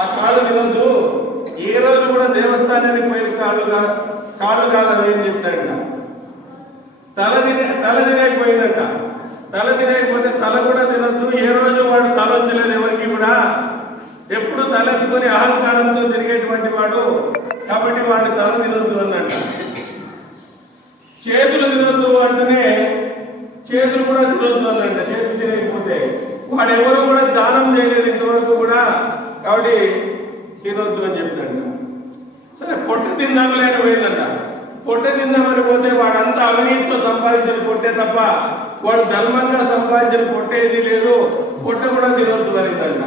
ఆ కాళ్ళు తినొద్దు, ఏ రోజు కూడా దేవస్థానానికి పోయిన కాళ్ళు కాదని ఏం చెప్తాడంట. తల తినేకపోయిందంట. తల తినేకపోతే తల కూడా తినొద్దు, ఏ రోజు వాడు తల వచ్చలేదు ఎవరికి కూడా, ఎప్పుడు తలెత్తుకొని అహంకారంతో తిరిగేటువంటి వాడు, కాబట్టి వాడిని తల తినొద్దు అన్నట్ట. చేతులు తినొద్దు అంటేనే చేతులు కూడా తినొద్దు అన్నట్ట. చేతులు తినకపోతే వాడు ఎవరు కూడా దానం చేయలేదు ఇంతవరకు కూడా, కాబట్టి తినొద్దు అని చెప్తాడు. సరే పొట్ట తిందామని పోయిందంట. పొట్ట తిందామని పోతే వాడంతా అవినీతితో సంపాదించిన పొట్టే తప్ప వాడు ధర్మంగా సంపాదించిన పొట్టేది లేదు. పొట్ట కూడా తినొద్దు అనిందంట.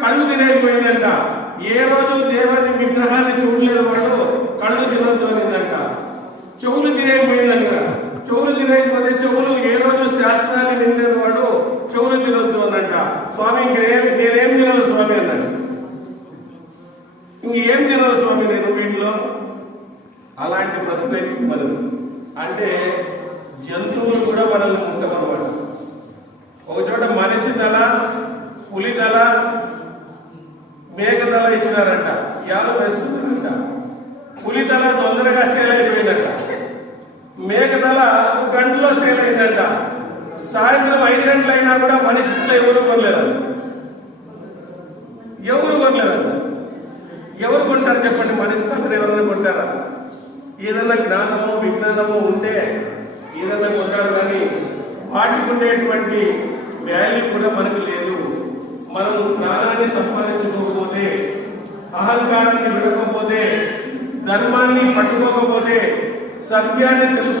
కళ్ళు తినేకపోయిందంట. ఏ రోజు దేవుని విగ్రహాన్ని చూడలేదు వాడు, కళ్ళు తినొద్దు అనిందంట. చెవులు తినేకపోయిందంట. చెవులు తినేకపోతే చెవులు ఏ రోజు శాస్త్రాన్ని వినలేదు వాడు, చెవులు తినొద్దు అనంట. స్వామి నేనేం తినదు స్వామి అన్నాడు. ఇంకేం తినదు స్వామి నేను వీటిలో. అలాంటి ప్రశ్న మనం అంటే జంతువులు కూడా మనల్ని ముట్టమన్నమాట. ఒకచోట మనిషి తల, పులి తల, మేక తల ఇచ్చినారంట. యాలు వేస్తున్నారంట. పులి తల తొందరగా సేల్ అయిపోయిందంట. మేక తల గంటలో సేల్ అయిందంట. సాయంత్రం 5 గంటలైనా కూడా మనిషి తల ఎవరు కొనలేదంట. ఎవరు కొనలేదంట. ఎవరు కొంటారు చెప్పండి? మనిషి తల ఎవరైనా కొంటారా? ఏదైనా జ్ఞానము విజ్ఞానము ఉంటే ఏదైనా కొంటారు, కానీ వాటికి ఉండేటువంటి వాల్యూ కూడా మనకు లేదు. మనం జ్ఞానాన్ని సంపాదించుకోకపోతే, అహంకారాన్ని విడకపోతే, ధర్మాన్ని పట్టుకోకపోతే, సత్యాన్ని తెలుసు